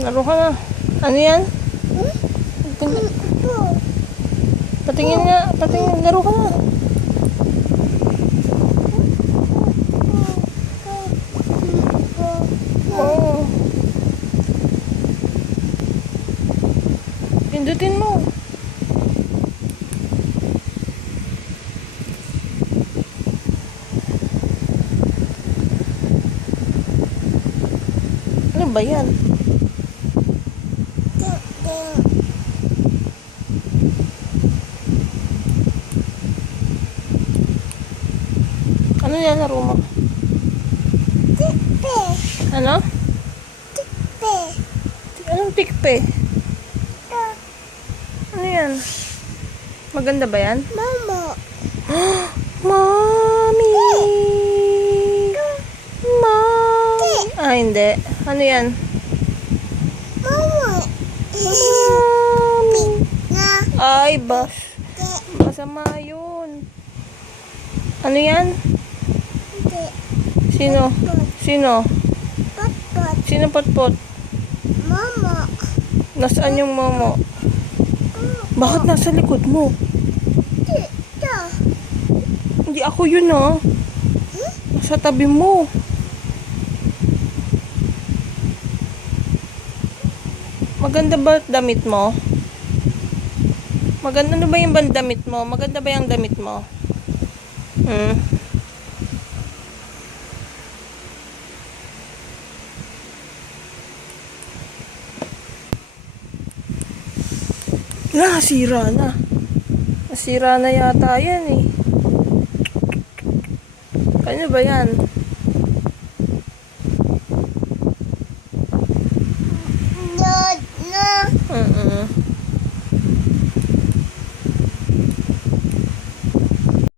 Laro ka na. Ano yan? Patingin nga. Patingin. Laro ka na. Oo. Pindutin mo. Ano ba yan? Ano yan, laro mo? Tikpe. Ano? Tikpe. Anong tikpe? Ano yan? Maganda ba yan? Mama. Mommy! Mommy! Ah, hindi. Ano yan? Mama. Mommy! Na. Ay, masama yun. Ano yan? Hindi. Sino? Sino? Pot. Sino potpot? Mama. Nasaan yung momo? Bakit nasa likod mo? Tita. Hindi ako yun, ah. Nasa tabi mo. Maganda ba damit mo? Maganda ano ba yung damit mo? Maganda ba yung damit mo? Nasira na. Nasira na yata yan eh. Ano ba yan?